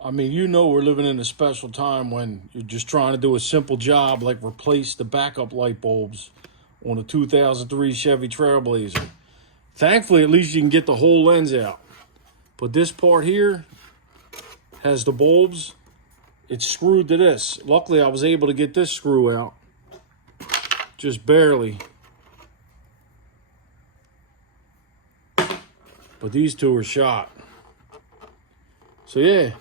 I mean, you know we're living in a special time when you're just trying to do a simple job like replace the backup light bulbs on a 2003 Chevy Trailblazer. Thankfully, at least you can get the whole lens out. But this part here has the bulbs. It's screwed to this. Luckily, I was able to get this screw out. Just barely. But these two are shot. So yeah,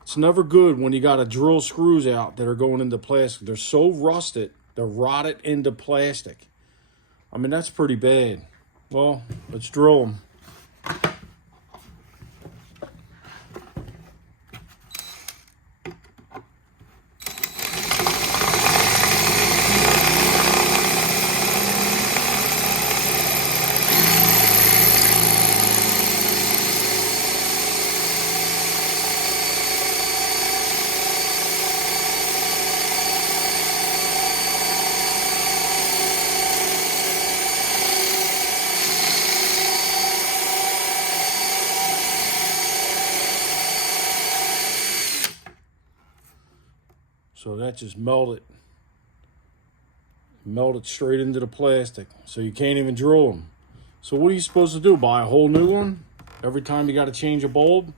it's never good when you got to drill screws out that are going into plastic. They're so rusted, they're rotted into plastic. I mean, that's pretty bad. Well, let's drill them. So that just melted straight into the plastic. So you can't even drill them. So what are you supposed to do? Buy a whole new one every time you got to change a bulb?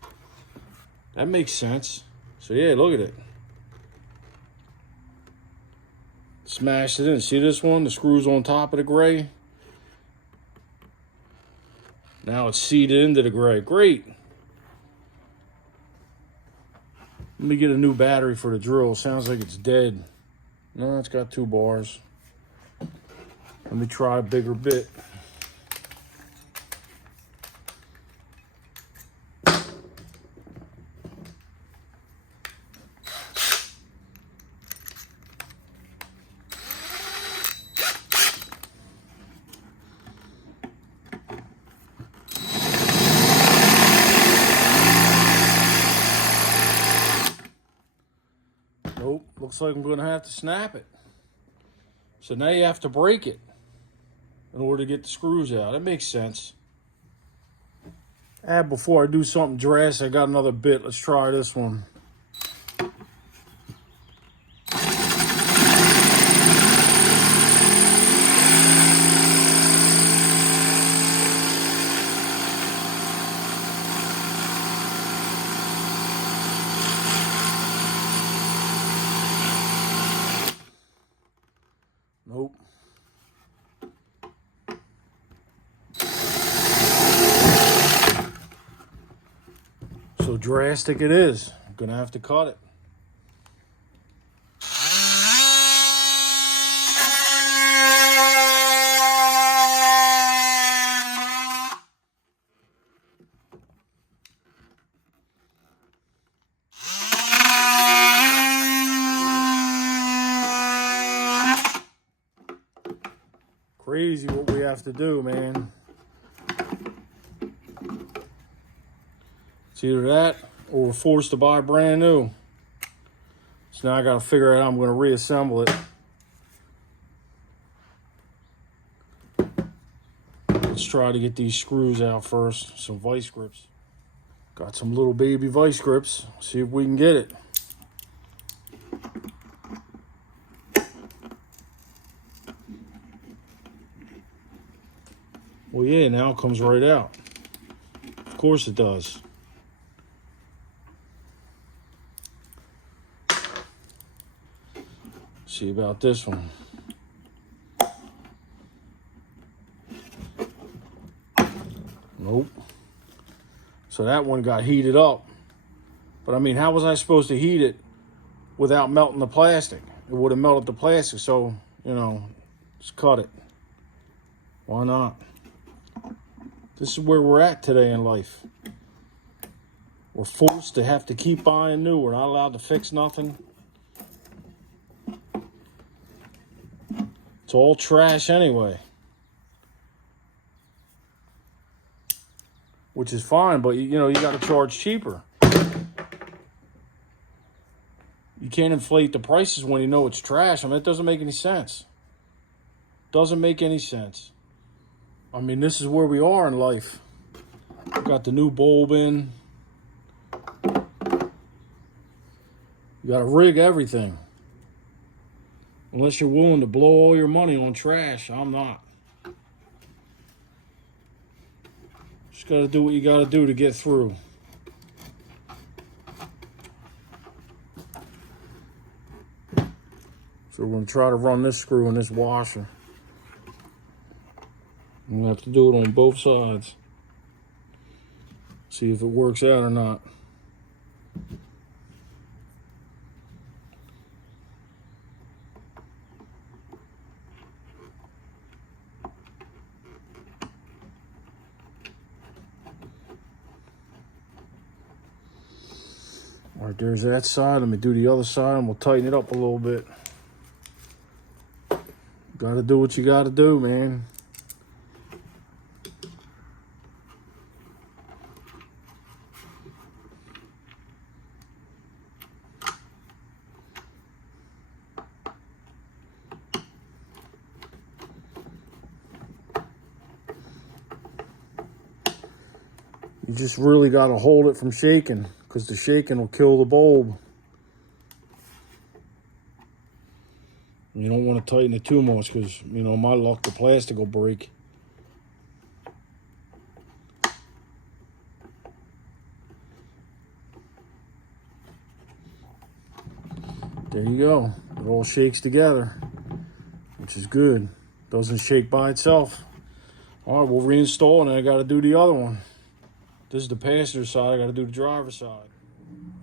That makes sense. So yeah, look at it. Smashed it in. See this one? The screw's on top of the gray. Now it's seated into the gray. Great. Let me get a new battery for the drill. Sounds like it's dead. No, it's got 2 bars. Let me try a bigger bit. Nope, looks like I'm gonna have to snap it. So now you have to break it in order to get the screws out. That makes sense. Before I do something drastic, I got another bit. Let's try this one. Nope. So drastic it is. I'm gonna have to cut it. Crazy what we have to do, man. It's either that or we're forced to buy brand new. So now I got to figure out how I'm going to reassemble it. Let's try to get these screws out first. Some vice grips. Got some little baby vice grips. See if we can get it. Well, yeah, now it comes right out. Of course it does. See about this one. Nope. So that one got heated up. But I mean, how was I supposed to heat it without melting the plastic? It would have melted the plastic, so, you know, just cut it. Why not? This is where we're at today in life. We're forced to have to keep buying new. We're not allowed to fix nothing. It's all trash anyway. Which is fine, but you know, you got to charge cheaper. You can't inflate the prices when you know it's trash. I mean, it doesn't make any sense. Doesn't make any sense. I mean, this is where we are in life. Got the new bulb in. You gotta rig everything. Unless you're willing to blow all your money on trash, I'm not. Just gotta do what you gotta do to get through. So we're gonna try to run this screw in this washer. I'm gonna have to do it on both sides. See if it works out or not. All right, there's that side. Let me do the other side and we'll tighten it up a little bit. Gotta do what you gotta do, man. You just really gotta hold it from shaking, because the shaking will kill the bulb. You don't want to tighten it too much because, you know, my luck, the plastic will break. There you go. It all shakes together, which is good. Doesn't shake by itself. All right, we'll reinstall, and then I got to do the other one. This is the passenger side. I got to do the driver's side.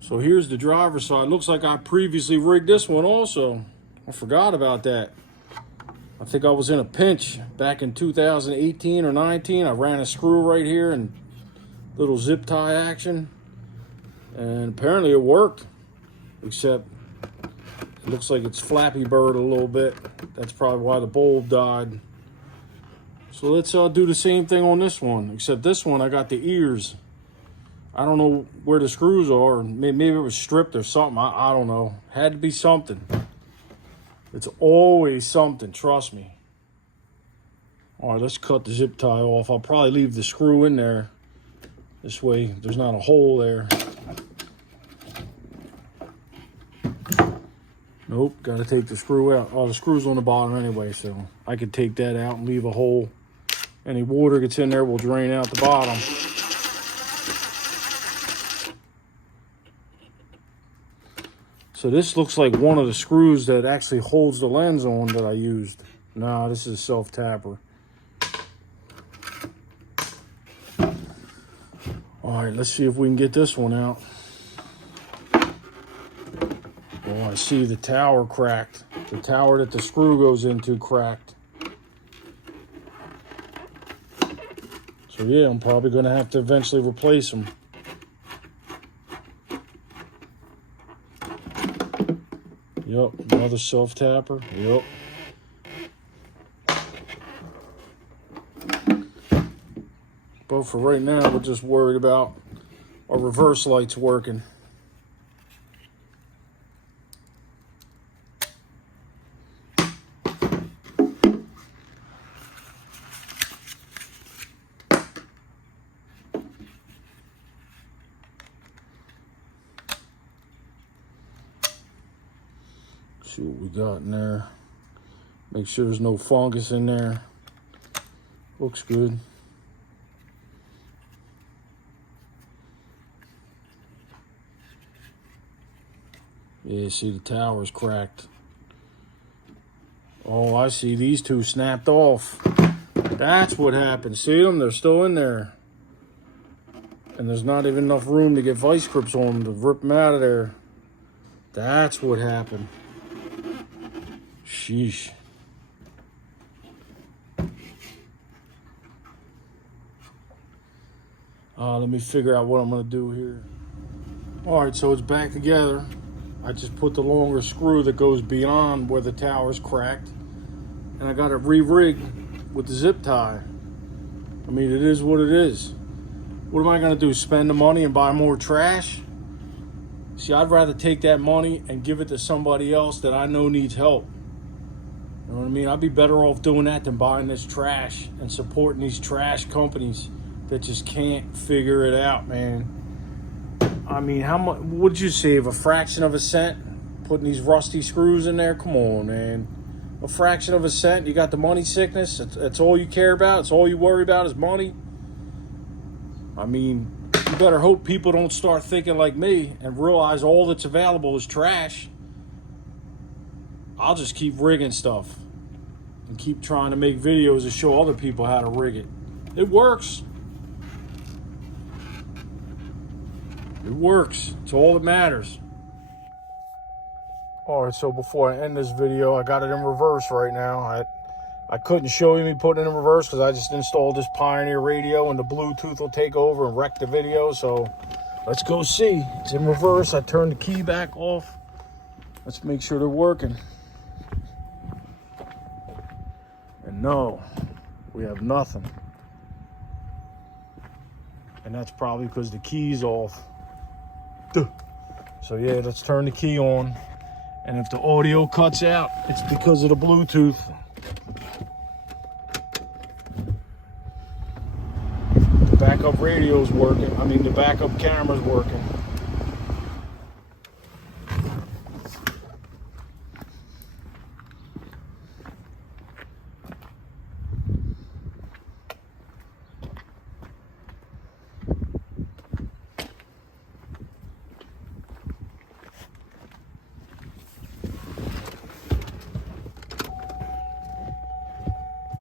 So here's the driver's side. Looks like I previously rigged this one also. I forgot about that. I think I was in a pinch back in 2018 or 19. I ran a screw right here and little zip tie action. And apparently it worked. Except it looks like it's Flappy Bird a little bit. That's probably why the bulb died. So let's do the same thing on this one. Except this one I got the ears. I don't know where the screws are. Maybe it was stripped or something. I don't know. Had to be something. It's always something, trust me. All right, let's cut the zip tie off. I'll probably leave the screw in there. This way, there's not a hole there. Nope, got to take the screw out. Oh, the screw's on the bottom anyway, so I could take that out and leave a hole. Any water gets in there will drain out the bottom. So this looks like one of the screws that actually holds the lens on that I used. No, this is a self-tapper. All right, let's see if we can get this one out. Oh, I see the tower cracked. The tower that the screw goes into cracked. So yeah, I'm probably gonna have to eventually replace them. Yep, another self-tapper. Yep. But for right now, we're just worried about our reverse lights working. See what we got in there. Make sure there's no fungus in there. Looks good. Yeah, see the tower's cracked. Oh, I see these two snapped off. That's what happened. See them? They're still in there. And there's not even enough room to get vice grips on them to rip them out of there. That's what happened. Sheesh. Let me figure out what I'm going to do here. All right, so it's back together. I just put the longer screw that goes beyond where the tower's cracked. And I got it re-rigged with the zip tie. I mean, it is what it is. What am I going to do, spend the money and buy more trash? See, I'd rather take that money and give it to somebody else that I know needs help. You know what I mean? I'd be better off doing that than buying this trash and supporting these trash companies that just can't figure it out, man. I mean, how much would you save? A fraction of a cent putting these rusty screws in there. Come on, man. A fraction of a cent. You got the money sickness. That's all you care about. It's all you worry about is money. I mean, you better hope people don't start thinking like me and realize all that's available is trash. I'll just keep rigging stuff and keep trying to make videos to show other people how to rig it. It works. It works. It's all that matters. Alright, so before I end this video, I got it in reverse right now. I couldn't show you me putting it in reverse because I just installed this Pioneer radio and the Bluetooth will take over and wreck the video. So let's go see. It's in reverse. I turned the key back off. Let's make sure they're working. And no, we have nothing. And that's probably because the key's off. So yeah, let's turn the key on. And if the audio cuts out, it's because of the Bluetooth. The backup radio's working. I mean, the backup camera's working.